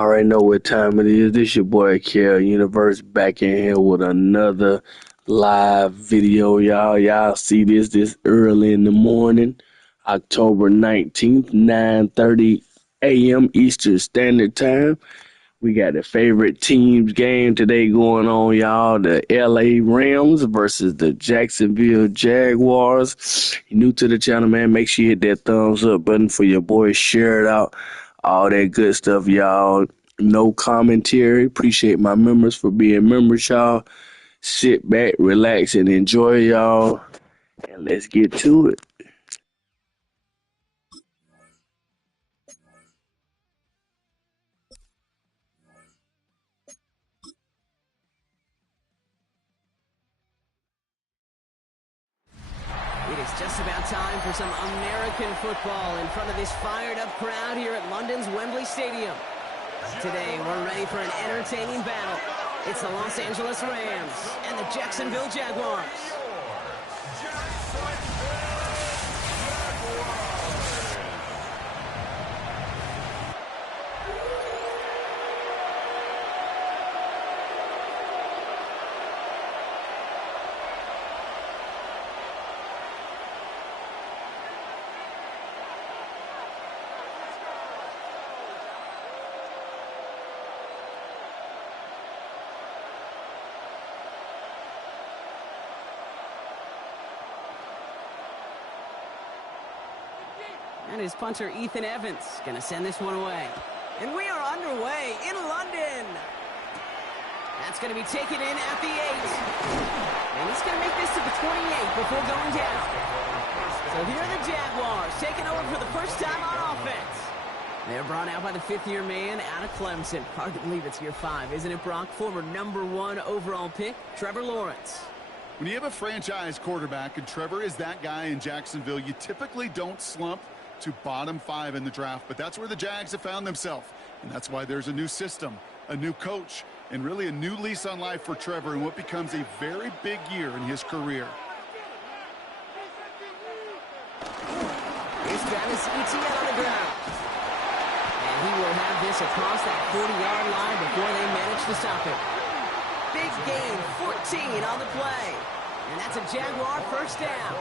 Already know what time it is. This your boy Kel Universe back in here with another live video, y'all. Y'all see this early in the morning, October 19th, 9:30 a.m. Eastern Standard Time. We got the favorite teams game today going on, y'all. The LA Rams versus the Jacksonville Jaguars. You new to the channel, man, make sure you hit that thumbs up button for your boy. Share it out. All that good stuff, y'all. No commentary. Appreciate my members for being members, y'all. Sit back, relax, and enjoy, y'all. And let's get to it. It is just about time for some American football in front of this fired-up crowd here at London's Wembley Stadium. Today, we're ready for an entertaining battle. It's the Los Angeles Rams and the Jacksonville Jaguars. And his punter, Ethan Evans, going to send this one away. And we are underway in London. That's going to be taken in at the 8. And he's going to make this to the 28 before going down. So here are the Jaguars taking over for the first time on offense. They're brought out by the fifth-year man out of Clemson. Hard to believe it's year 5, isn't it, Brock? Former #1 overall pick, Trevor Lawrence. When you have a franchise quarterback, and Trevor is that guy in Jacksonville, you typically don't slump to bottom 5 in the draft, but that's where the Jags have found themselves, and that's why there's a new system, a new coach, and really a new lease on life for Trevor in what becomes a very big year in his career. Here's Travis Etienne on the ground. And he will have this across that 40-yard line before they manage to stop it. Big gain, 14 on the play. And that's a Jaguar first down.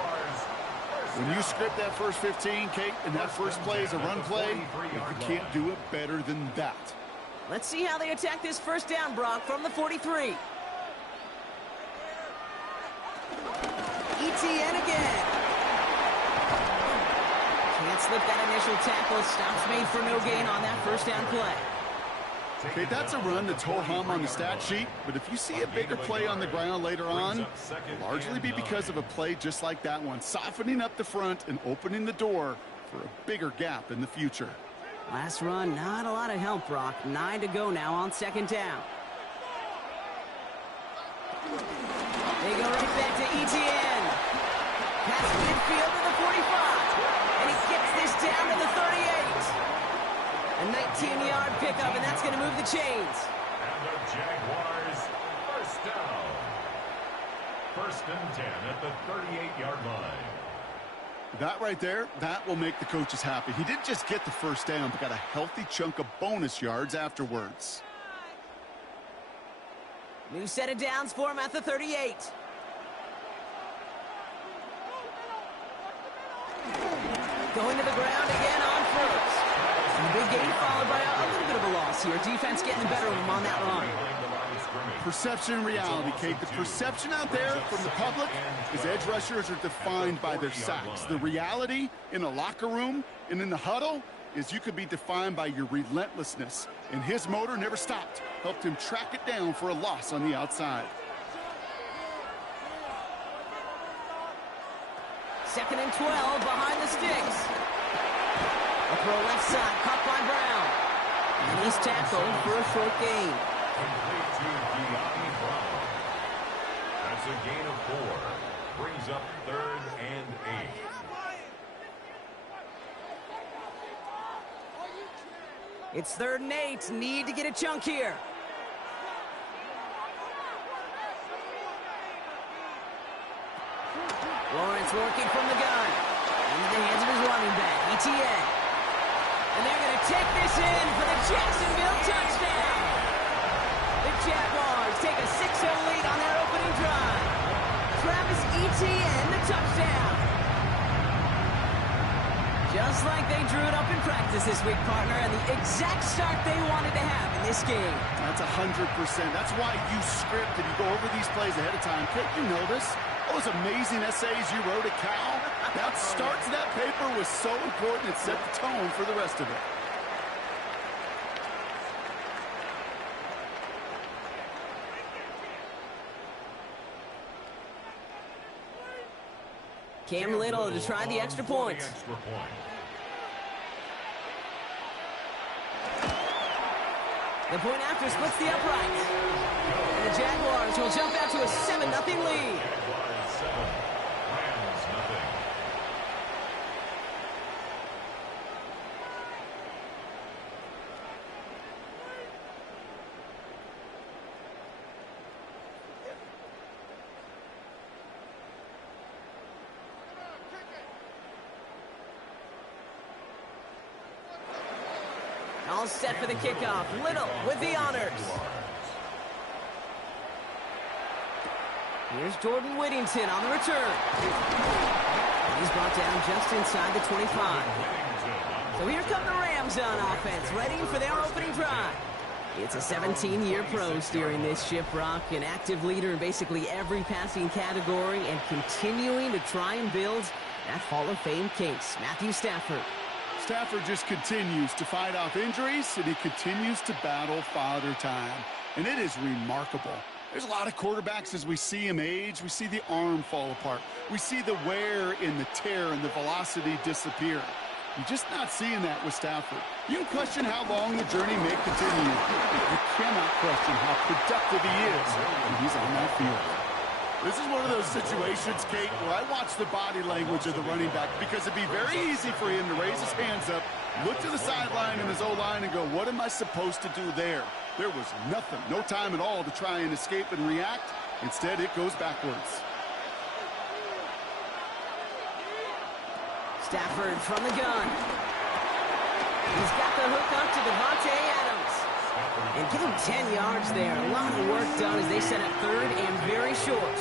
When you script that first 15, Kate, and that first play is a run play, you can't do it better than that. Let's see how they attack this first down, Brock, from the 43. Etienne again. Can't slip that initial tackle. Stops made for no gain on that first down play. Okay, that's a run that's ho-hum on the stat sheet, but if you see a bigger play on the ground later on, it'll largely be because of a play just like that one, softening up the front and opening the door for a bigger gap in the future. Last run, not a lot of help, Brock. 9 to go now on second down. They go right back to Etienne. Past midfield to the 45. And he gets this down to the 38. A 19-yard pickup, and that's going to move the chains. And the Jaguars, first down. 1st and 10 at the 38-yard line. That right there, that will make the coaches happy. He didn't just get the first down, but got a healthy chunk of bonus yards afterwards. New set of downs for him at the 38. Going to the ground again on first. And a big gain followed by a little bit of a loss here. Defense getting the better of him on that run. Perception and reality, Kate. The perception out there from the public is edge rushers are defined by their sacks. The reality in the locker room and in the huddle is you could be defined by your relentlessness. And his motor never stopped. Helped him track it down for a loss on the outside. 2nd and 12 behind the sticks. A throw left side, caught by Brown. And he's tackled for a short gain. Complete to De'Ami Brown. That's a gain of 4. Brings up 3rd and 8. It's 3rd and 8. Need to get a chunk here. Lawrence working from the gun. Into the hands of his running back, Etienne. And they're going to take this in for the Jacksonville touchdown. The Jaguars take a 6-0 lead on their opening drive. Travis Etienne, the touchdown. Just like they drew it up in practice this week, partner, and the exact start they wanted to have in this game. That's 100%. That's why you script and you go over these plays ahead of time. Kate, you know this. All those amazing essays you wrote at Cal, that start to that paper was so important. It set the tone for the rest of it. Cam Little to try the extra point. The point after splits the upright. And the Jaguars will jump out to a 7-0 lead. All set for the kickoff. Little with the honors. Here's Jordan Whittington on the return. He's brought down just inside the 25. So here come the Rams on offense, ready for their opening drive. It's a 17-year pro steering this ship, Brock, an active leader in basically every passing category and continuing to try and build that Hall of Fame case. Matthew Stafford. Stafford just continues to fight off injuries, and he continues to battle father time. And it is remarkable. There's a lot of quarterbacks as we see him age. We see the arm fall apart. We see the wear in the tear and the velocity disappear. You're just not seeing that with Stafford. You can question how long the journey may continue. You cannot question how productive he is when he's on that field. This is one of those situations, Kate, where I watch the body language of the running back because it'd be very easy for him to raise his hands up, look to the sideline in his O-line and go, what am I supposed to do there? There was nothing, no time at all to try and escape and react. Instead, it goes backwards. Stafford from the gun. He's got the hook up to Devontae Adams. And give him 10 yards there. A lot of work done as they set up third and very short.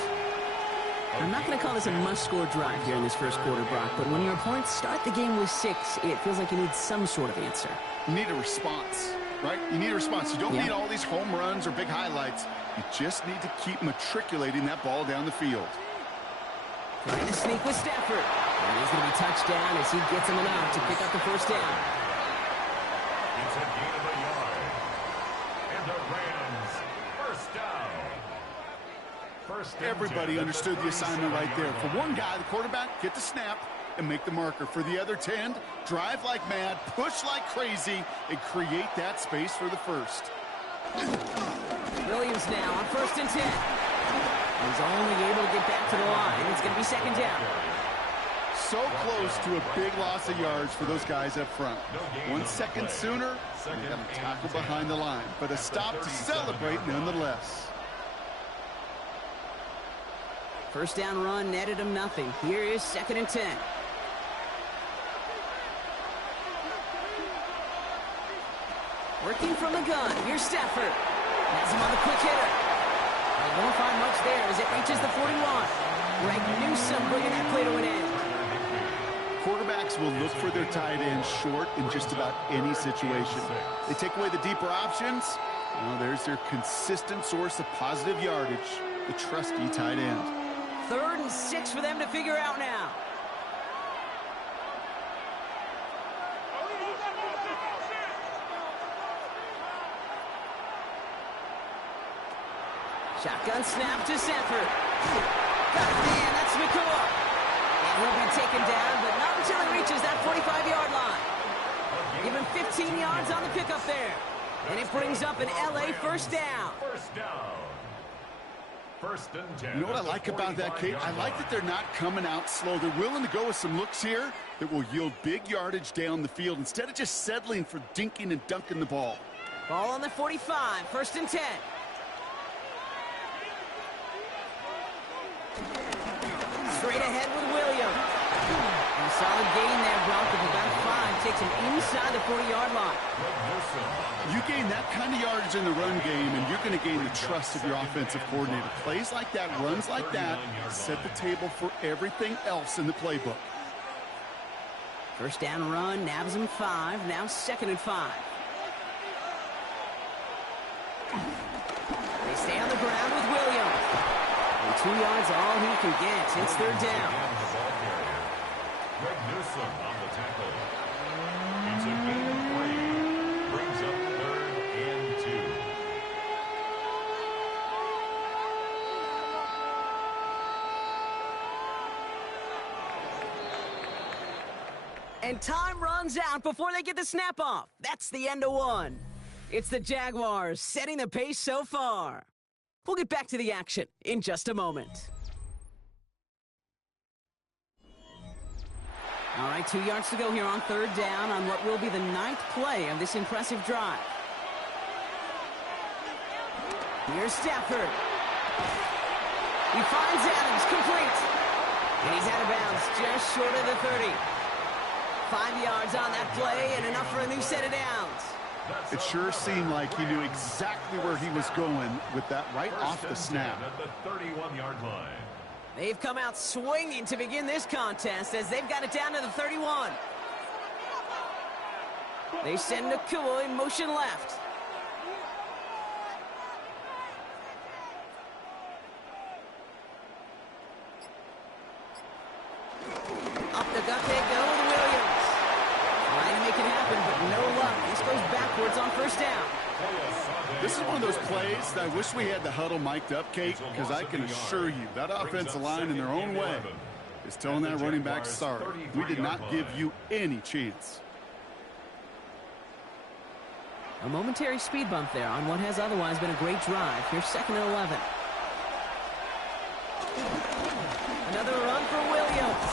I'm not going to call this a must-score drive here in this first quarter, Brock, but when your opponents start the game with 6, it feels like you need some sort of answer. You need a response, right? You need a response. You don't need all these home runs or big highlights. You just need to keep matriculating that ball down the field. Trying to sneak with Stafford. And he's going to be touched down as he gets him enough to pick up the first down. It's a gain of a yard. And the Rams, first down. Everybody understood the assignment right there. For one guy, the quarterback, get the snap and make the marker. For the other 10, drive like mad, push like crazy, and create that space for the first. Williams now on 1st and 10. He's only able to get back to the line. It's going to be second down. So close to a big loss of yards for those guys up front. 1 second sooner, they got a tackle behind the line. But a stop to celebrate nonetheless. First down run netted him nothing. Here is 2nd and 10. Working from the gun. Here's Stafford. Has him on the quick hitter. They won't find much there as it reaches the 41. Greg Newsome bringing that play to an end. Quarterbacks will look for their tight end short in just about any situation. They take away the deeper options. Well, there's their consistent source of positive yardage, the trusty tight end. 3rd and 6 for them to figure out now. Shotgun snap to Stafford. Got it, man. That's McCool. And he'll be taken down, but not until he reaches that 45-yard line. Give him 15 yards on the pickup there. And it brings up an LA first down. First down. 1st and 10. You know what I like about that, Kate? I like that they're not coming out slow. They're willing to go with some looks here that will yield big yardage down the field instead of just settling for dinking and dunking the ball. Ball on the 45, 1st and 10. Straight ahead with Williams. And a solid gain there, Brock, of about 5 takes him inside the 40-yard line. You gain that kind of yardage in the run game, and you're going to gain the trust of your offensive coordinator. Plays like that, runs like that, set the table for everything else in the playbook. First down run, nabs him 5. Now 2nd and 5. They stay on the ground with Williams. And 2 yards all he can get. It's 3rd down. Greg Newsome on the tackle. It's a gain of 3. Brings up 3rd and 2. And time runs out before they get the snap off. That's the end of 1. It's the Jaguars setting the pace so far. We'll get back to the action in just a moment. All right, 2 yards to go here on 3rd down on what will be the 9th play of this impressive drive. Here's Stafford. He finds Adams, complete. And he's out of bounds, just short of the 30. 5 yards on that play and enough for a new set of downs. It sure seemed like he knew exactly where he was going with that right off the snap. At the 31-yard line. They've come out swinging to begin this contest as they've got it down to the 31. They send Nakua in motion left. Up the gut they go with Williams. Trying to make it happen, but no luck. This goes backwards on 1st down. This is one of those plays that I wish we had the huddle mic'd up, Kate, because I can assure you that offensive line in their own way is telling that running back sorry. We did not give you any chance. A momentary speed bump there on what has otherwise been a great drive. Here's 2nd and 11. Another run for Williams.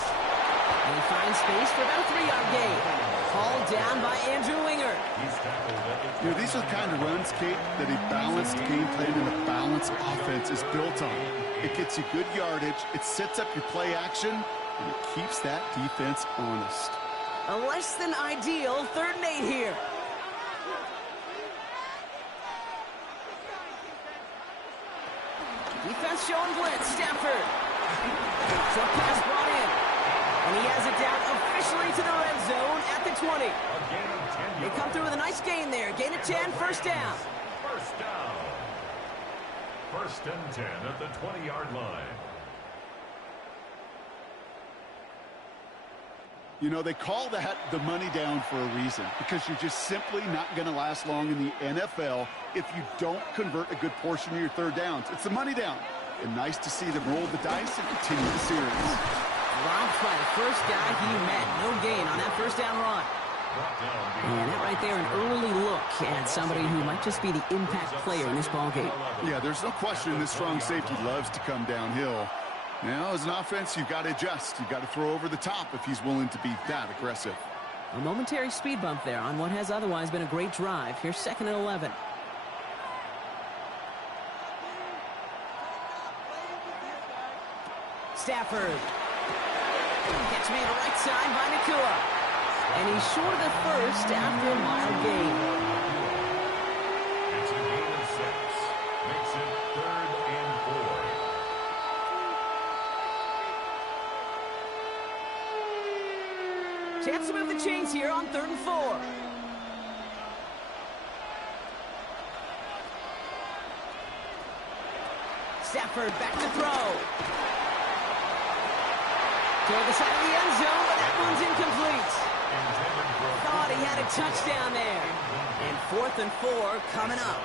And he finds space for about a 3-yard gain. Hauled down by Andrew Winger. You know, these are the kind of runs, Kate, that a balanced game plan and a balanced offense is built on. It gets you good yardage, it sets up your play action, and it keeps that defense honest. A less than ideal 3rd and 8 here. Defense showing blitz. Stafford. Short pass brought in. And he has it down officially to the red zone at the 20. They come through with a nice gain there. Gain of 10, 1st down. 1st down. 1st and 10 at the 20-yard line. You know, they call that the money down for a reason, because you're just simply not going to last long in the NFL if you don't convert a good portion of your 3rd downs. It's the money down. And nice to see them roll the dice and continue the series. Robbed by the first guy he met. No gain on that 1st down run. And that right there, an early look at somebody who might just be the impact player in this ballgame. Yeah, there's no question this strong safety loves to come downhill. Now, as an offense, you've got to adjust. You've got to throw over the top if he's willing to be that aggressive. A momentary speed bump there on what has otherwise been a great drive. Here's 2nd and 11. Stafford. Gets me to the right side by Nakua. And he's short of the 1st after a mild gain. It's a gain of 6. Makes it 3rd and 4. Chance to move the chains here on 3rd and 4. Stafford back to throw. Toward the side of the end zone, but that one's incomplete. Thought he had a touchdown there. And 4th and 4 coming up.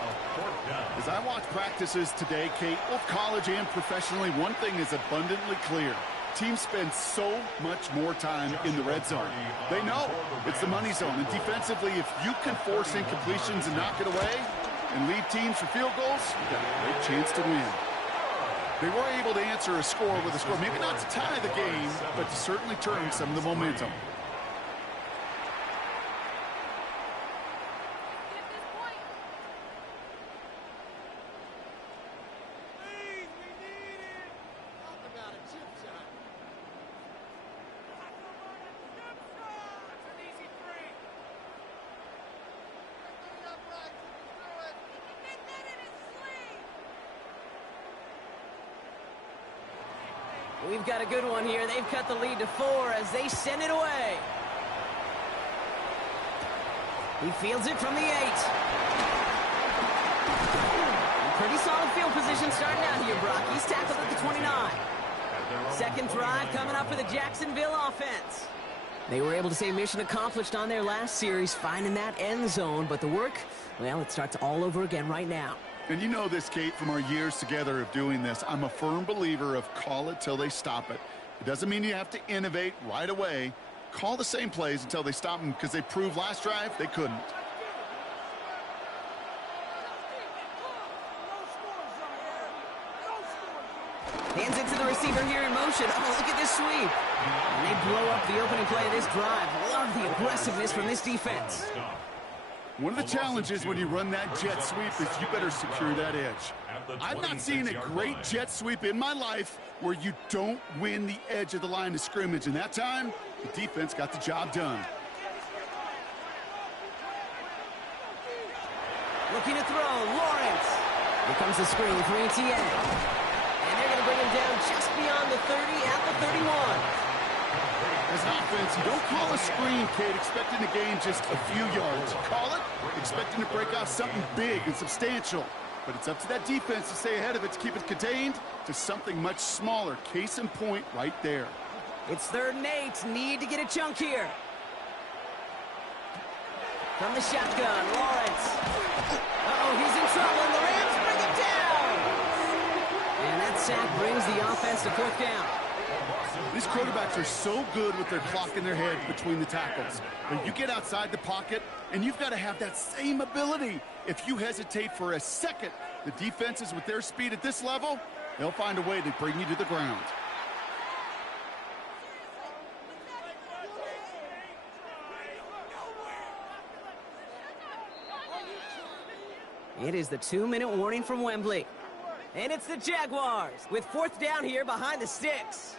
As I watch practices today, Kate, both college and professionally, one thing is abundantly clear. Teams spend so much more time in the red zone. They know it's the money zone. And defensively, if you can force incompletions and knock it away and leave teams for field goals, you've got a great chance to win. They were able to answer a score with a score. Maybe not to tie the game, but to certainly turn some of the momentum. We've got a good one here. They've cut the lead to 4 as they send it away. He fields it from the 8. Pretty solid field position starting out here, Brock. He's tackled at the 29. Second drive coming up for the Jacksonville offense. They were able to say mission accomplished on their last series, finding that end zone. But the work, well, it starts all over again right now. And you know this, Kate, from our years together of doing this. I'm a firm believer of call it till they stop it. It doesn't mean you have to innovate right away. Call the same plays until they stop them, because they proved last drive they couldn't. Hands it to the receiver here in motion. Oh, look at this sweep. And they blow up the opening play of this drive. Love the aggressiveness from this defense. One of the challenges when you run that jet sweep is you better secure that edge. I've not seen a great jet sweep in my life where you don't win the edge of the line of scrimmage. And that time, the defense got the job done. Looking to throw, Lawrence. Here comes the screen for ETN. And they're going to bring him down just beyond the 30 at the 31. As an offense, you don't call a screen, Kate, expecting to gain just a few yards. You call it expecting to break out something big and substantial. But it's up to that defense to stay ahead of it, to keep it contained to something much smaller. Case in point right there. It's 3rd and 8. Need to get a chunk here. From the shotgun, Lawrence. Uh-oh, he's in trouble, and the Rams bring him down. And that sack brings the offense to 4th down. These quarterbacks are so good with their clock in their head between the tackles. But you get outside the pocket, and you've got to have that same ability. If you hesitate for a second, the defenses with their speed at this level, they'll find a way to bring you to the ground. It is the 2-minute warning from Wembley. And it's the Jaguars with 4th down here behind the sticks.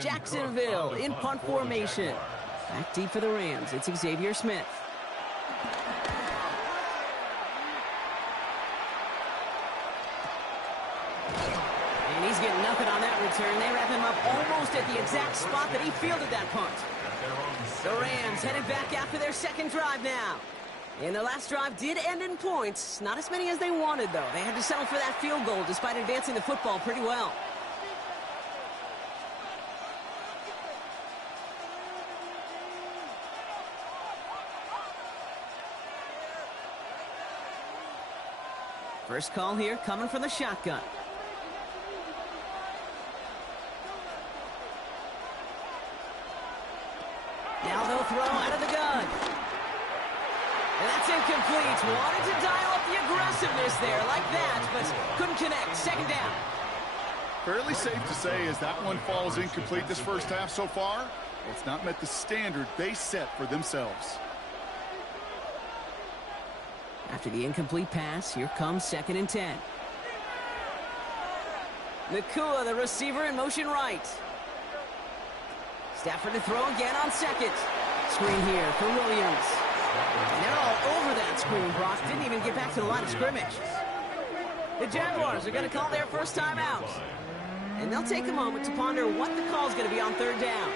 Jacksonville in punt formation. Back deep for the Rams. It's Xavier Smith. And he's getting nothing on that return. They wrap him up almost at the exact spot that he fielded that punt. The Rams headed back after their second drive now. And the last drive did end in points. Not as many as they wanted, though. They had to settle for that field goal despite advancing the football pretty well. First call here coming from the shotgun. Now they'll throw out of the gun. And that's incomplete. Wanted to dial up the aggressiveness there like that, but couldn't connect. Second down. Fairly safe to say as that one falls incomplete this first half so far, it's not met the standard they set for themselves. After the incomplete pass, here comes 2nd and 10. Nakua, the receiver, in motion right. Stafford to throw again on 2nd. Screen here for Williams. And they're all over that screen, Brock. Didn't even get back to the line of scrimmage. The Jaguars are going to call their first time out. And they'll take a moment to ponder what the call is going to be on 3rd down.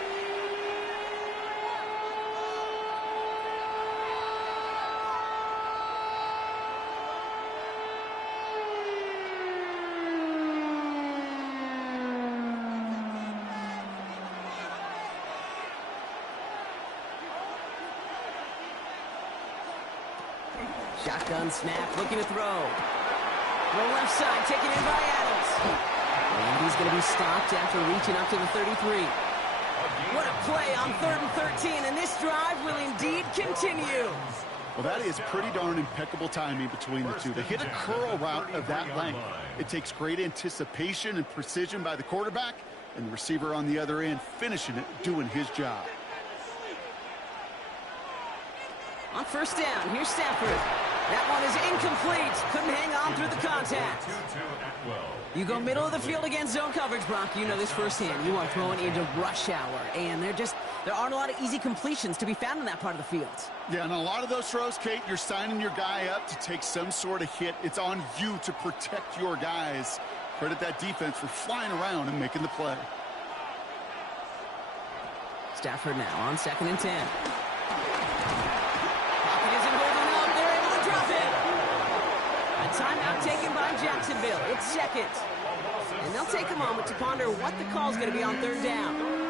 Shotgun snap, looking to throw. Throw left side, taken in by Adams. And he's going to be stopped after reaching up to the 33. What a play on 3rd and 13, and this drive will indeed continue. Well, that is pretty darn impeccable timing between the two. They hit a curl route of that length. It takes great anticipation and precision by the quarterback, and the receiver on the other end finishing it, doing his job. On 1st down, here's Stafford. That one is incomplete. Couldn't hang on through the contact. You go middle of the field against zone coverage, Brock. You know this firsthand. You are throwing into rush hour, and there aren't a lot of easy completions to be found in that part of the field. Yeah, and a lot of those throws, Kate, you're signing your guy up to take some sort of hit. It's on you to protect your guys. Credit that defense for flying around and making the play. Stafford now on 2nd and 10. Pocket isn't holding up. They're able to drop it. A timeout taken by Jacksonville. It's 2nd. And they'll take a moment to ponder what the call is going to be on 3rd down.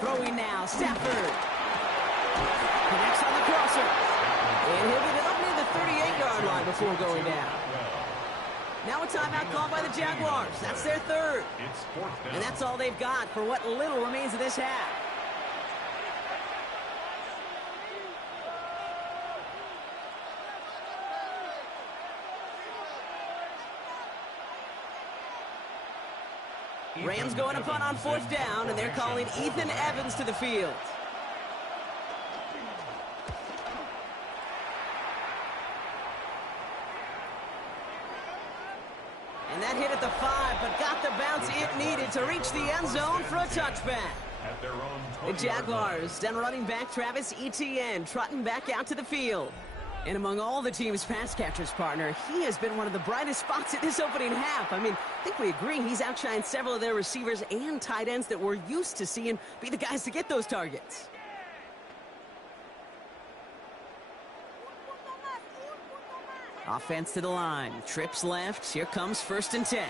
Throwing now, Stafford. Connects on the crosser. And he'll get it up near the 38-yard line before going down. Now a timeout called by the Jaguars. That's their 3rd. And that's all they've got for what little remains of this half. Rams going to punt on 4th down, and they're calling Ethan Evans to the field. And that hit at the 5, but got the bounce it needed to reach the end zone for a touchback. The Jaguars, down running back Travis Etienne, trotting back out to the field. And among all the team's pass catchers, partner, he has been one of the brightest spots in this opening half. I mean, I think we agree he's outshined several of their receivers and tight ends that we're used to seeing be the guys to get those targets. Offense to the line. Trips left. Here comes 1st and 10.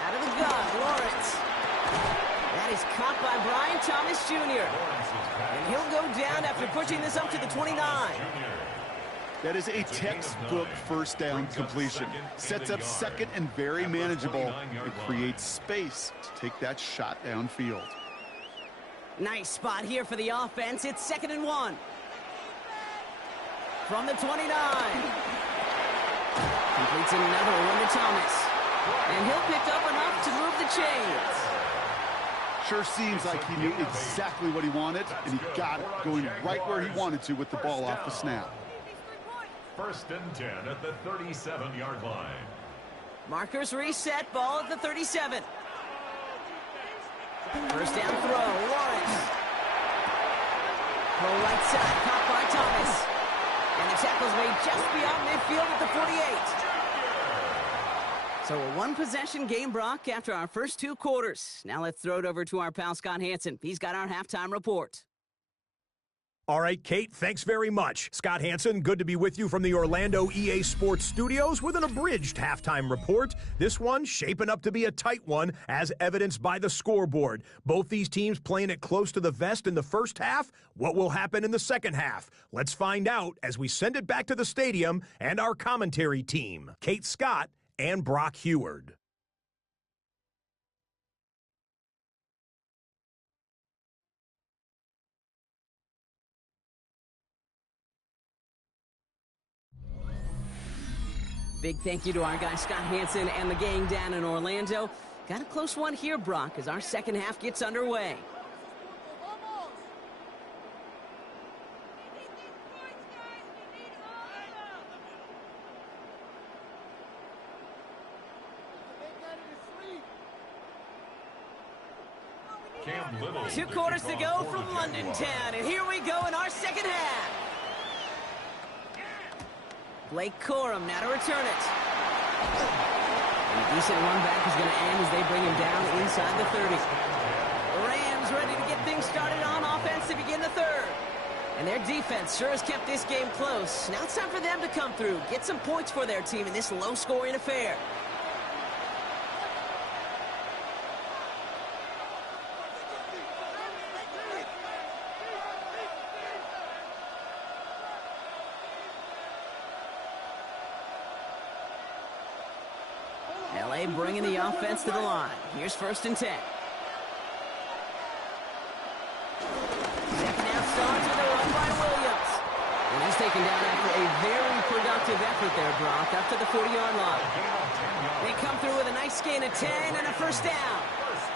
Out of the gun, Lawrence. That is caught by Brian Thomas Jr. And he'll go down after pushing this up to the 29. That is a textbook 1st down completion. Sets up 2nd and very manageable. It creates space to take that shot downfield. Nice spot here for the offense. It's 2nd and 1. From the 29. Completes another one to Thomas. And he'll pick up enough to move the chains. Sure seems like he knew exactly what he wanted, and he got it, going right where he wanted to with the ball off the snap. 1st and 10 at the 37-yard line. Markers reset, ball at the 37. 1st down throw, Lawrence. Throw right side, caught by Thomas. And the tackle's made just beyond midfield at the 48. So a one-possession game, Brock, after our first 2 quarters. Now let's throw it over to our pal Scott Hansen. He's got our halftime report. All right, Kate, thanks very much. Scott Hansen, good to be with you from the Orlando EA Sports Studios with an abridged halftime report. This one shaping up to be a tight one, as evidenced by the scoreboard. Both these teams playing it close to the vest in the first half. What will happen in the second half? Let's find out as we send it back to the stadium and our commentary team, Kate Scott and Brock Heward. Big thank you to our guy Scott Hansen and the gang down in Orlando. Got a close one here, Brock, as our second half gets underway. Little 2 quarters to go from London Town, and here we go in our second half. Blake Corum now to return it. And a decent run back is going to end as they bring him down inside the 30. The Rams ready to get things started on offense to begin the 3rd. And their defense sure has kept this game close. Now it's time for them to come through, get some points for their team in this low-scoring affair. bringing the offense to the line. Here's 1st and 10. Second half starts with a run by Williams. And he's taken down after a very productive effort there, Brock, up to the 40-yard line. They come through with a nice gain of 10 and a 1st down.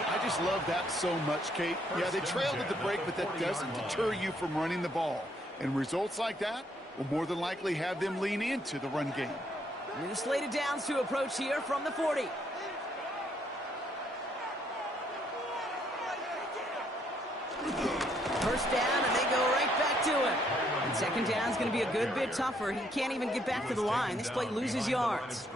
I just love that so much, Kate. Yeah, they trailed at the break, but that doesn't deter you from running the ball. And results like that will more than likely have them lean into the run game. And the slated downs to approach here from the 40. First down, and they go right back to him. And second down is going to be a good bit tougher. He can't even get back to the line. This play loses yards.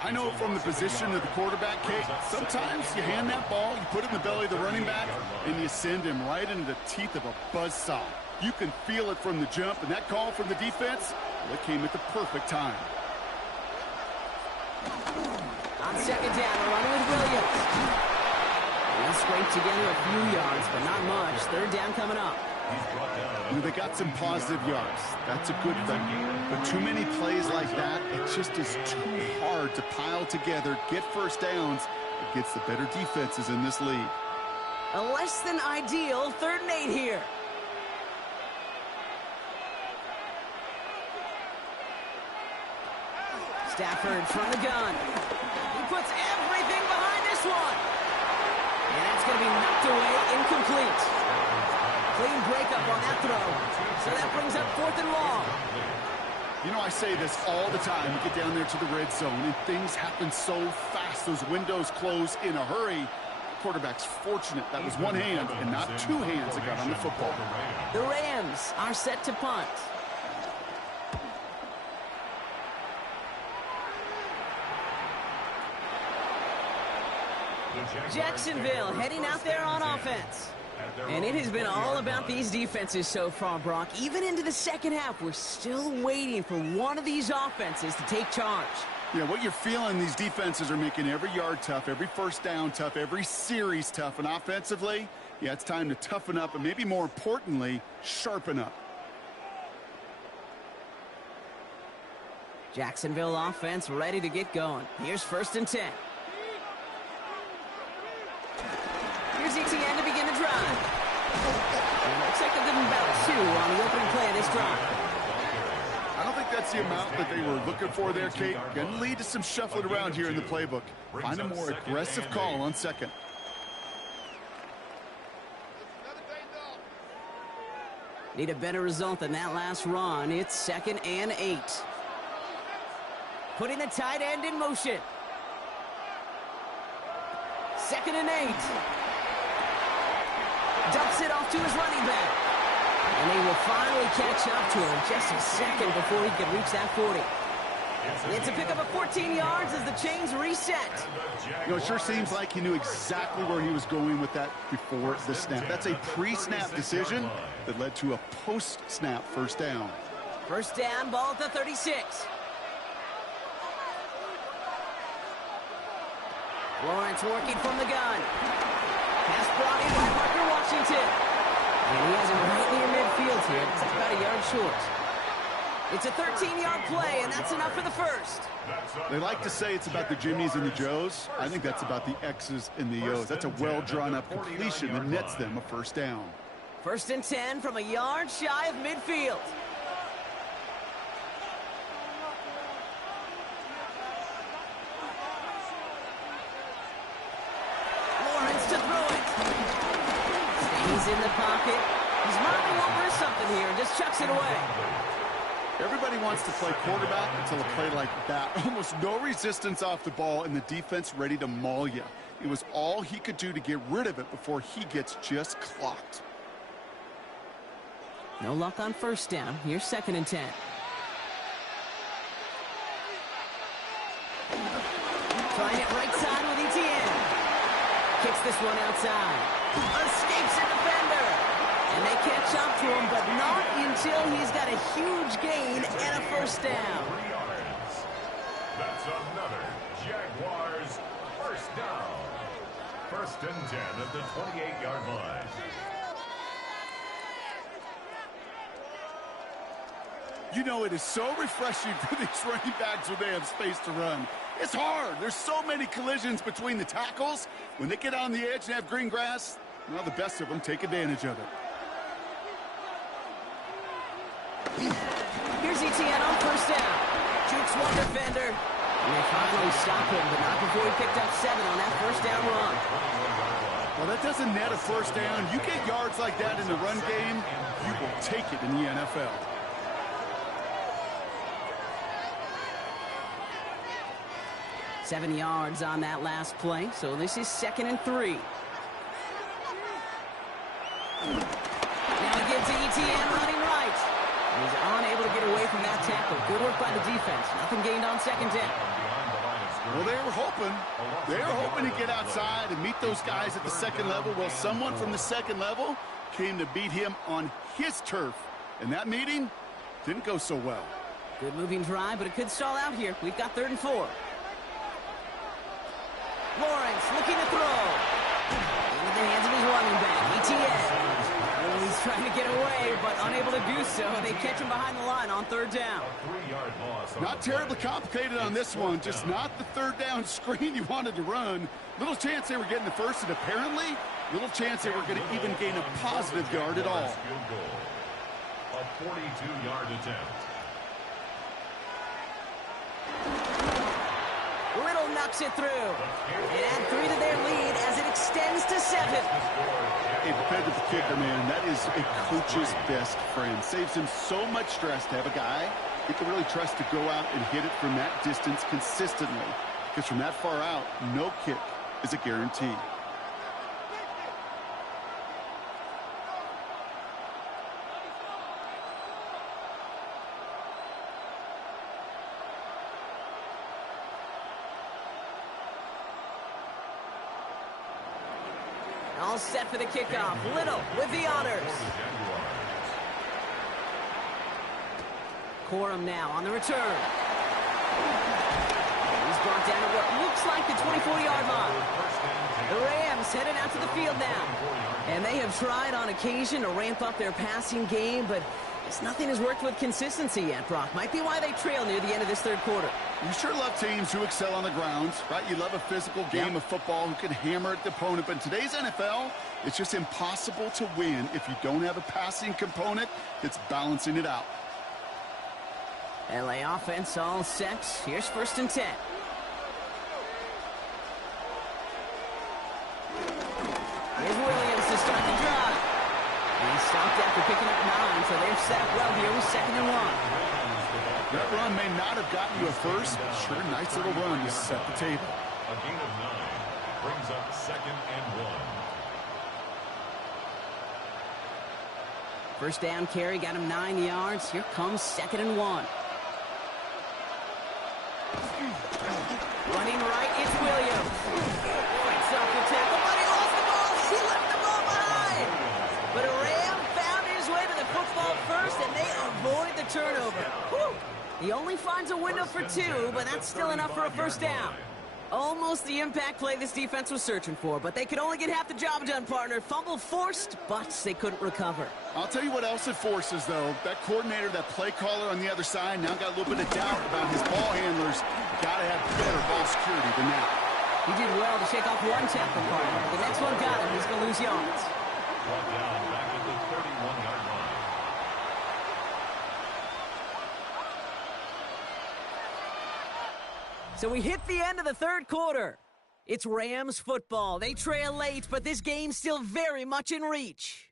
I know from the position of the quarterback, Kate, sometimes you hand that ball, you put it in the belly of the running back, and you send him right into the teeth of a buzzsaw. You can feel it from the jump, and that call from the defense, well, it came at the perfect time. On second down, a run with Williams. He'll scrape together a few yards, but not much. 3rd down coming up. You know, they got some positive yards. That's a good thing. But too many plays like that, it just is too hard to pile together, get 1st downs against the better defenses in this league. A less than ideal 3rd and 8 here. Stafford from the gun. He puts everything behind this one. And that's going to be knocked away, incomplete. Clean breakup on that throw. So that brings up 4th and long. You know, I say this all the time. You get down there to the red zone, and things happen so fast. Those windows close in a hurry. The quarterback's fortunate that was one hand and not 2 hands that got on the football. The Rams are set to punt. Jacksonville heading out there on offense. And it has been all about these defenses so far, Brock. Even into the second half, we're still waiting for one of these offenses to take charge. Yeah, what you're feeling, these defenses are making every yard tough, every 1st down tough, every series tough. And offensively, yeah, it's time to toughen up and maybe more importantly, sharpen up. Jacksonville offense ready to get going. Here's 1st and 10. Here's ETN to begin the drive. And it looks like they're giving about 2 on the opening play of this drive. I don't think that's the amount that they were looking for there, Kate. Going to lead to some shuffling around here in the playbook. Find a more aggressive call on 2nd. Need a better result than that last run. It's 2nd and 8. Putting the tight end in motion. 2nd and 8. Dumps it off to his running back. And they will finally catch up to him just a second before he can reach that 40. It's a pickup of 14 yards as the chains reset. You know, it sure seems like he knew exactly where he was going with that before the snap. That's a pre-snap decision that led to a post-snap 1st down. 1st down, ball at the 36. Lawrence working from the gun. Pass brought in by Parker Washington. And he has him right near midfield here. It's about a yard short. It's a 13-yard play, and that's enough for the 1st. They like to say it's about the Jimmies and the Joes. I think that's about the X's and the O's. That's a well-drawn-up completion that nets them a 1st down. 1st and 10 from a yard shy of midfield. Lawrence to throw it. Stays in the pocket. He's marking over something here and just chucks it away. Everybody wants to play quarterback until a play like that. Almost no resistance off the ball and the defense ready to maul you. It was all he could do to get rid of it before he gets just clocked. No luck on 1st down. Here's 2nd and 10. Trying it right side with ETN. Kicks this one outside. Escapes a defender. And they catch up to him, but not until he's got a huge gain and a 1st down. That's another Jaguars 1st down. 1st and 10 at the 28-yard line. You know, it is so refreshing for these running backs when they have space to run. It's hard. There's so many collisions between the tackles. When they get on the edge and have green grass, well, the best of them take advantage of it. Here's Etienne on first down. Jukes one defender. And they finally stop him, but not before he picked up 7 on that first down run. Well, that doesn't net a first down. You get yards like that in the run game, you will take it in the NFL. Seven yards on that last play, so this is 2nd and 3. Now he gives to Etienne running right. He's unable to get away from that tackle. Good work by the defense. Nothing gained on 2nd down. Well, they were hoping to get outside and meet those guys at the 2nd level. Well, someone from the 2nd level came to beat him on his turf. And that meeting didn't go so well. Good moving drive, but it could stall out here. We've got 3rd and 4. Lawrence looking to throw. Into the hands of his running back, Etienne. Oh, he's trying to get away, but unable to do so. They catch him behind the line on 3rd down. Not terribly complicated on this one. Just not the 3rd down screen you wanted to run. Little chance they were getting the first, and apparently little chance they were going to even gain a positive yard at all. A 42-yard attempt. Little knocks it through. And add 3 to their lead as it extends to 7. Hey, compared to the kicker, man, that is a coach's best friend. Saves him so much stress to have a guy he can really trust to go out and hit it from that distance consistently. Because from that far out, no kick is a guarantee. All set for the kickoff. Little with the honors. Corum now on the return. He's brought down at what looks like the 24-yard line. The Rams headed out to the field now. And they have tried on occasion to ramp up their passing game, but just nothing has worked with consistency yet, Brock. Might be why they trail near the end of this 3rd quarter. You sure love teams who excel on the grounds, right? You love a physical game of football who can hammer at the opponent. But in today's NFL, it's just impossible to win if you don't have a passing component that's balancing it out. LA offense all set. Here's 1st and 10. Here's Williams to start the drive. And he stopped after picking up 9, so they're set up well here with 2nd and 1. That run may not have gotten you a first. Sure, nice little run to set the table. A gain of 9 brings up 2nd and 1. First down carry got him 9 yards. Here comes 2nd and 1. Running right, it's Williams. Fights off the tackle, but he lost the ball. He left the ball behind. But a Ram found his way to the football first, and they avoid the turnover. Whew. He only finds a window for 2, but that's still enough for a first down. Almost the impact play this defense was searching for, but they could only get half the job done, partner. Fumble forced, but they couldn't recover. I'll tell you what else it forces, though. That coordinator, that play caller on the other side, now got a little bit of doubt about his ball handlers. Got to have better ball security than that. He did well to shake off one tackle, partner. The next one got him. He's going to lose yards. Brought down back at the 31-yard line. So we hit the end of the 3rd quarter. It's Rams football. They trail late, but this game's still very much in reach.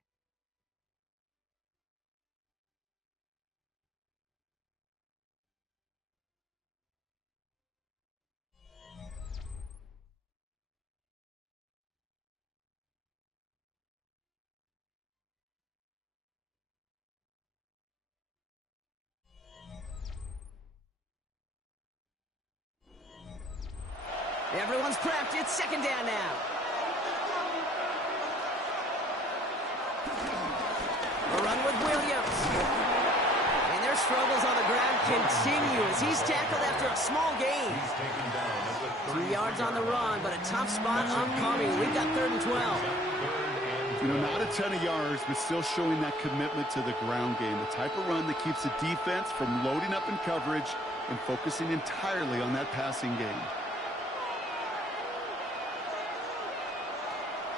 Everyone's prepped. It's 2nd down now. A run with Williams. And their struggles on the ground continue as he's tackled after a small gain. 2 yards on the run, but a tough spot upcoming. We've got 3rd and 12. You know, not a ton of yards, but still showing that commitment to the ground game. The type of run that keeps the defense from loading up in coverage and focusing entirely on that passing game.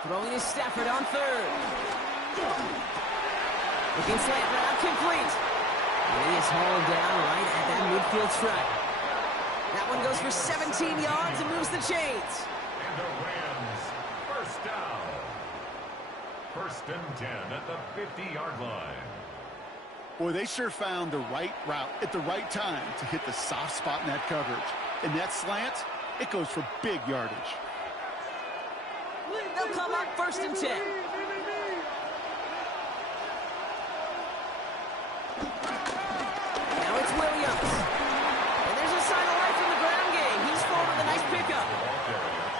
Throwing is Stafford on third. Looking slant route, complete. And he is hauled down right at that midfield stripe. That one goes for 17 yards and moves the chains. And the Rams, first down. First and 10 at the 50-yard line. Boy, they sure found the right route at the right time to hit the soft spot in that coverage. And that slant, it goes for big yardage. They'll come up first and 10. Now it's Williams. And there's a sign of life in the ground game. He's forward with a nice pickup.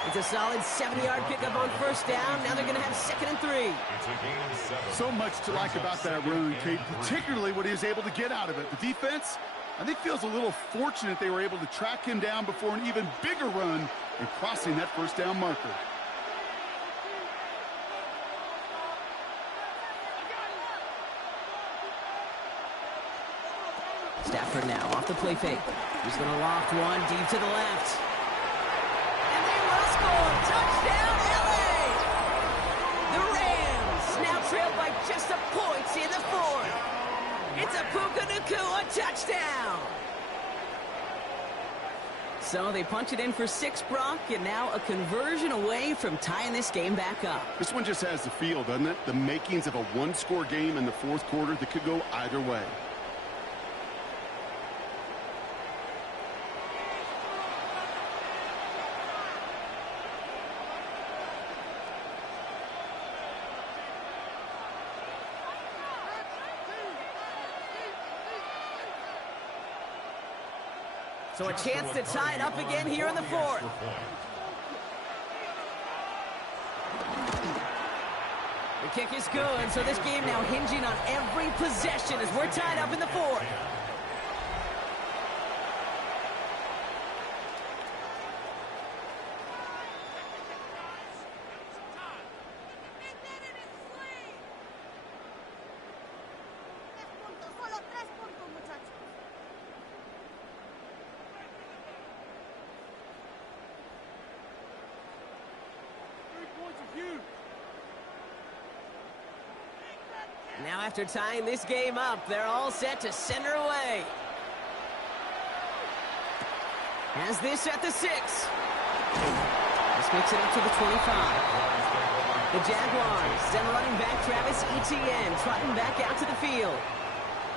It's a solid 70-yard pickup on first down. Now they're going to have 2nd and 3. It's a gain of 7. So much to like about that run, Kate, particularly what he was able to get out of it. The defense, I think, feels a little fortunate they were able to track him down before an even bigger run and crossing that first down marker. Stafford now off the play fake. He's going to loft one deep to the left. And they will score. Touchdown, LA! The Rams now trail by just a point in the fourth. It's a Puka Nacua touchdown. So they punch it in for 6, Brock, and now a conversion away from tying this game back up. This one just has the feel, doesn't it? The makings of a one-score game in the fourth quarter that could go either way. So a chance to tie it up again here in the fourth. The kick is good, so this game now hinging on every possession as we're tied up in the fourth. Now after tying this game up, they're all set to send her away. Has this at the 6. This makes it up to the 25. The Jaguars send running back Travis Etienne trotting back out to the field.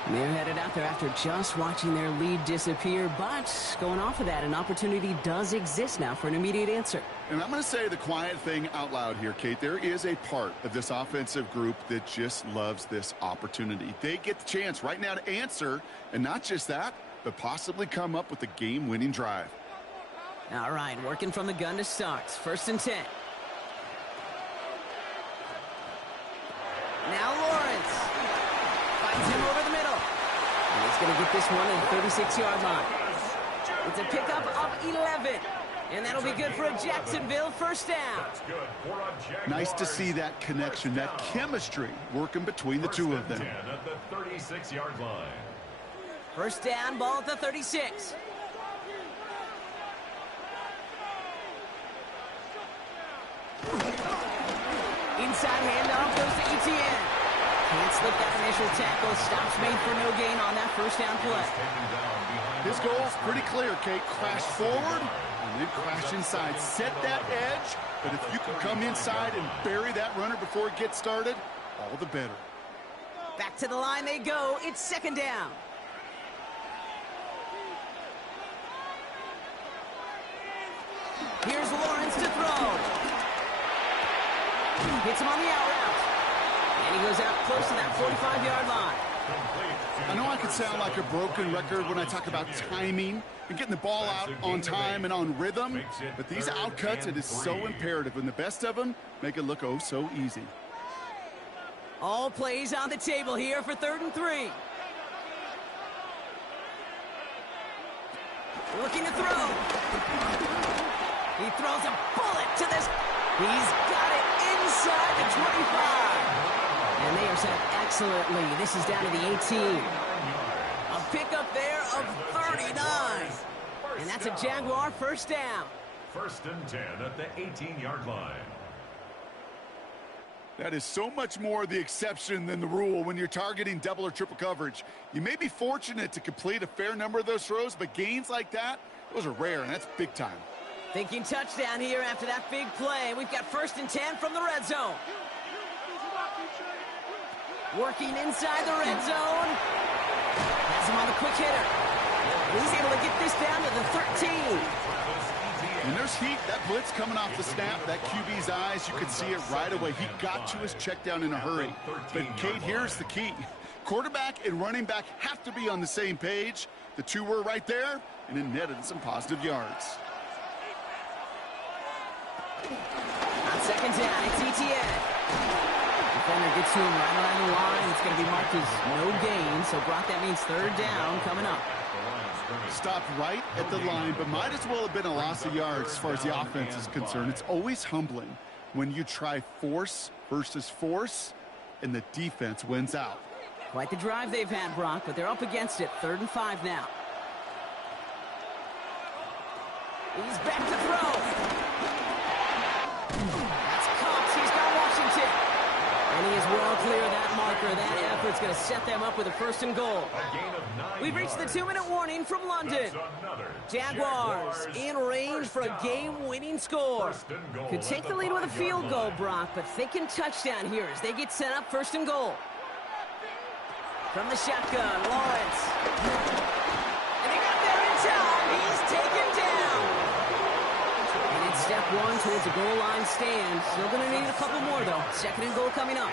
And they're headed out there after just watching their lead disappear, but going off of that, an opportunity does exist now for an immediate answer. And I'm going to say the quiet thing out loud here, Kate. There is a part of this offensive group that just loves this opportunity. They get the chance right now to answer, and not just that, but possibly come up with a game-winning drive. All right, working from the gun to start. 1st and 10. Now Lawrence finds him over the middle. And he's going to get this one at the 36-yard line. It's a pickup of 11. And that'll be good for a Jacksonville first down. Nice to see that connection, that chemistry working between the two of them. At the 36-yard line. First down, ball at the 36. Inside handoff goes to Etienne. Can't slip that initial tackle. Stops made for no gain on that first down play. His goal is pretty clear, Kate. Crash forward and then crash inside. Set that edge, but if you can come inside and bury that runner before it gets started, all the better. Back to the line they go. It's 2nd down. Here's Lawrence to throw. Hits him on the out route. And he goes out close to that 45-yard line. I know I could sound like a broken record when I talk about timing and getting the ball out on time and on rhythm, but these outcuts, it is so imperative, and the best of them make it look oh so easy. All plays on the table here for 3rd and 3. Looking to throw. He throws a bullet to this. He's got it inside the 25. excellently. This is down to the 18. A pickup there of 39. And that's a Jaguar first down. 1st and 10 at the 18-yard line. That is so much more the exception than the rule when you're targeting double or triple coverage. You may be fortunate to complete a fair number of those throws, but gains like that, those are rare, and that's big time. Thinking touchdown here after that big play. We've got 1st and 10 from the red zone. Working inside the red zone. Has him on the quick hitter. He's able to get this down to the 13. When there's heat, that blitz coming off the snap, that QB's eyes, you could see it right away. He got to his check down in a hurry. But, Kate, here's the key. Quarterback and running back have to be on the same page. The two were right there, and it netted some positive yards. On 2nd down, it's ETN. Defender gets to him right around the line. It's going to be marked as no gain. So, Brock, that means 3rd down coming up. Stopped right at the line, but might as well have been a loss of yards as far as the offense is concerned. It's always humbling when you try force versus force, and the defense wins out. Quite the drive they've had, Brock, but they're up against it. 3rd and 5 now. He's back to throw. That's Cox. He's got Washington. And he is well clear of that marker. That effort's going to set them up with a 1st and goal. We've reached the 2-minute warning from London. Jaguars in range for a game-winning score. Could take the lead with a field goal, Brock, but thinking touchdown here as they get set up 1st and goal. From the shotgun, Lawrence. And he got there in time. He's taken down. And it's step 1 towards a goal line stand. Still going to need a couple more, though. 2nd and goal coming up.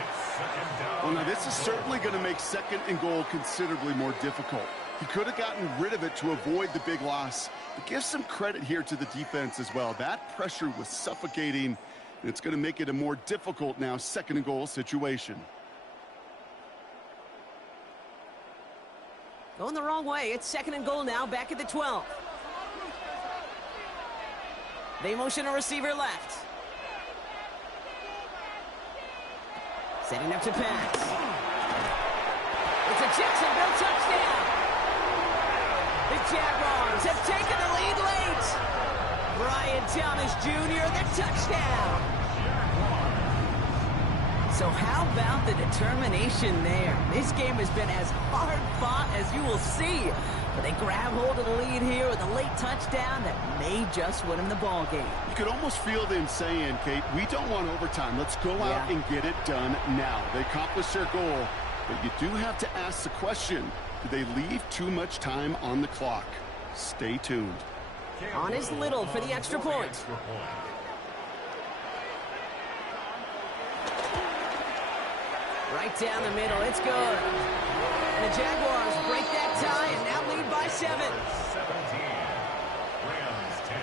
Well, now this is certainly going to make 2nd and goal considerably more difficult. He could have gotten rid of it to avoid the big loss. But give some credit here to the defense as well. That pressure was suffocating, and it's going to make it a more difficult now 2nd and goal situation. Going the wrong way. It's 2nd and goal now, back at the 12. They motion a receiver left. Setting up to pass. It's a Jacksonville touchdown. The Jaguars have taken the lead late. Brian Thomas Jr., the touchdown. So how about the determination there? This game has been as hard fought as you will see. But they grab hold of the lead here with a late touchdown that may just win them the ball game. You could almost feel them saying, Kate, we don't want overtime. Let's go out and get it done now. They accomplished their goal, but you do have to ask the question, do they leave too much time on the clock? Stay tuned. On is Little for the extra point. Right down the middle, it's good. And the Jaguars break that tie and now lead by 7. 17. Rams 10.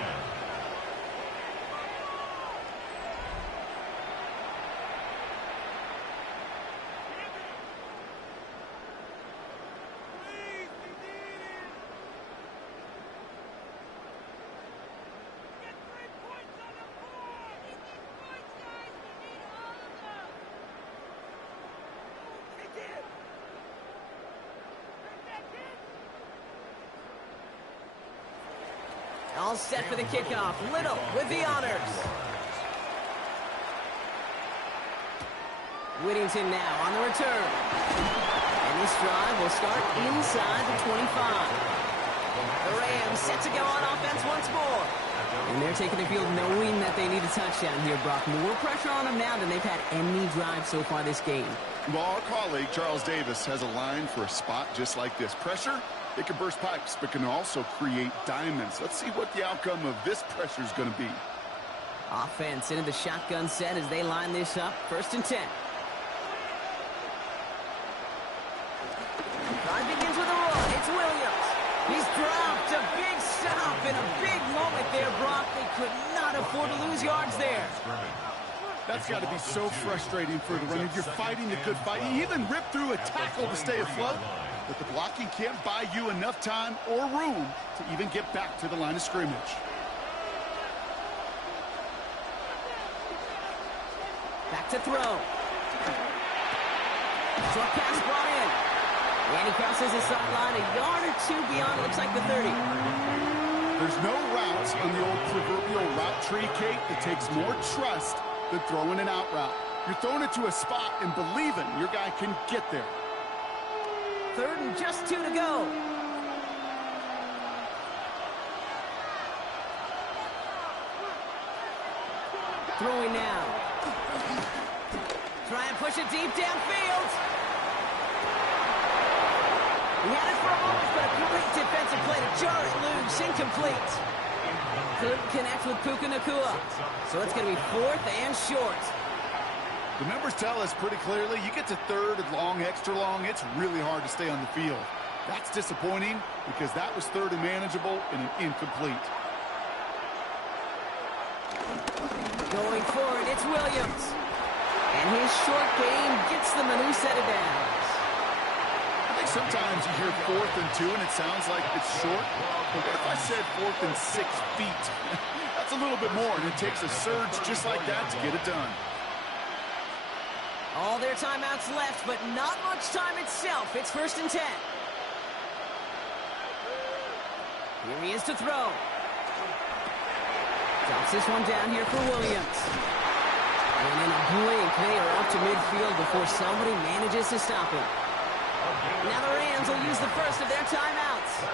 All set for the kickoff. Little with the honors. Whittington now on the return. And this drive will start inside the 25. The Rams set to go on offense once more. And they're taking the field knowing that they need a touchdown here, Brock. More pressure on them now than they've had any drive so far this game. Well, our colleague, Charles Davis, has a line for a spot just like this. Pressure, they can burst pipes, but can also create diamonds. Let's see what the outcome of this pressure is going to be. Offense into the shotgun set as they line this up. 1st and 10. Drive begins with a run. It's Williams. He's dropped a big stop in a big moment there, Brock. They could not afford to lose yards there. That's got to be so frustrating for the runner. You're fighting the good fight. You even rip through a tackle to stay afloat, but the blocking can't buy you enough time or room to even get back to the line of scrimmage. Back to throw. Short pass brought in. And he crosses his sideline a yard or two beyond, it looks like the 30. There's no route on the old proverbial route tree, Kate, that takes more trust than throwing an out route. You're throwing it to a spot and believing your guy can get there. 3rd and just 2 to go. Throwing now. Try and push it deep downfield. He had it for a moment, but a great defensive play to jar it loose. Incomplete. Couldn't connect with Puka Nacua. So it's going to be 4th and short. The numbers tell us pretty clearly, you get to 3rd and long, extra long, it's really hard to stay on the field. That's disappointing because that was 3rd and manageable and an incomplete. Going forward, it's Williams. And his short game gets them a new set of downs. I think sometimes you hear 4th and 2 and it sounds like it's short. But what if I said 4th and 6 feet? That's a little bit more, and it takes a surge just like that to get it done. All their timeouts left, but not much time itself. It's 1st and 10. Here he is to throw. Drops this one down here for Williams. And in a blink, they are up to midfield before somebody manages to stop him. Now the Rams will use the first of their timeouts.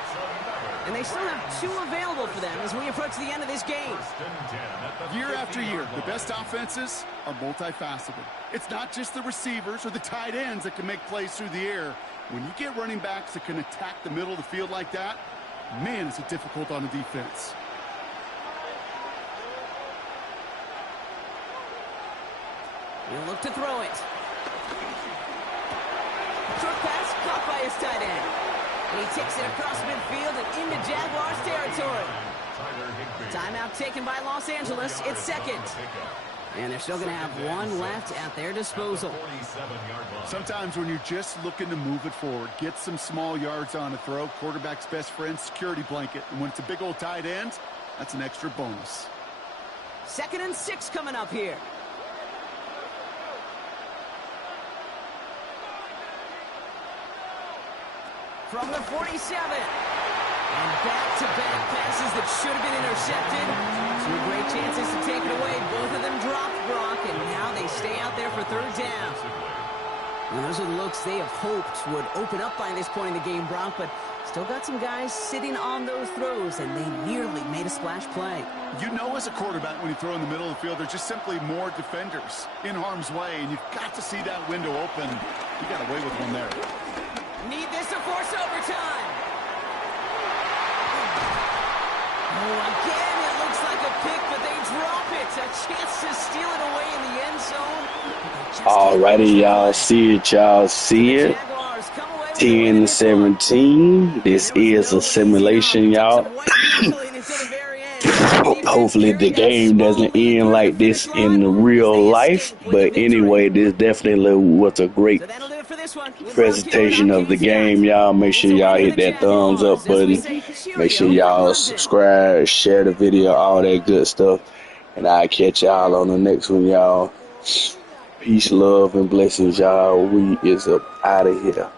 And they still have 2 available for them as we approach the end of this game. Year after year, the best offenses are multifaceted. It's not just the receivers or the tight ends that can make plays through the air. When you get running backs that can attack the middle of the field like that, man, is it difficult on the defense. He'll look to throw it. Short pass caught by his tight end. And he takes it across midfield and into Jaguars territory. Timeout taken by Los Angeles. It's 2nd. And they're still going to have 1 left at their disposal. Sometimes when you're just looking to move it forward, get some small yards on a throw, quarterback's best friend, security blanket. And when it's a big old tight end, that's an extra bonus. 2nd and 6 coming up here. From the 47. And back-to-back passes that should have been intercepted. 2 great chances to take it away. Both of them dropped, Brock, and now they stay out there for 3rd down. And those are the looks they have hoped would open up by this point in the game, Brock, but still got some guys sitting on those throws, and they nearly made a splash play. You know as a quarterback when you throw in the middle of the field, there's just simply more defenders in harm's way, and you've got to see that window open. You got away with one there. Need this to force overtime. Oh, again, it looks like a pick, but they drop it. A chance to steal it away in the end zone. Alrighty, y'all see it. Y'all see it. 10-17. This is a simulation, y'all. Hopefully the game doesn't end like this in real life. But anyway, this definitely was a great presentation of the game, y'all. Make sure y'all hit that thumbs up button. Make sure y'all subscribe, share the video, all that good stuff. And I'll catch y'all on the next one, y'all. Peace, love, and blessings, y'all. We is up out of here.